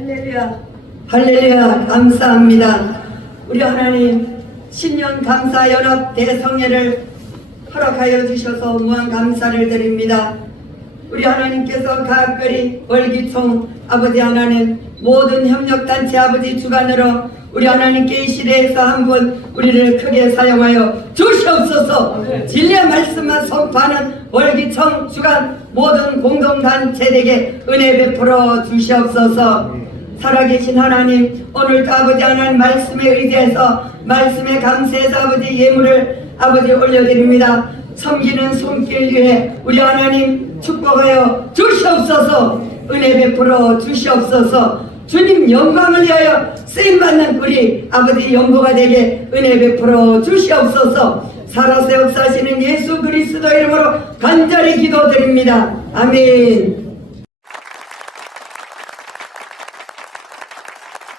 할렐루야, 할렐루야, 감사합니다. 우리 하나님, 신년 감사 연합 대성회를 허락하여 주셔서 무한 감사를 드립니다. 우리 하나님께서 각거리 월기총 아버지 하나님 모든 협력단체 아버지 주관으로 우리 하나님께 이 시대에서 한 분 우리를 크게 사용하여 주시옵소서. 진리의 말씀만 선포하는 월기청 주관 모든 공동단체에게 은혜 베풀어 주시옵소서 살아계신 하나님 오늘도 아버지 하나님 말씀에 의지해서 말씀에 감사해서 아버지 예물을 아버지 올려드립니다. 섬기는 손길 위에 우리 하나님 축복하여 주시옵소서. 은혜 베풀어 주시옵소서. 주님 영광을 위하여 쓰임받는 우리 아버지 영보가 되게 은혜 베풀어 주시옵소서. 살아서 역사하시는 예수 그리스도 이름으로 간절히 기도드립니다. 아멘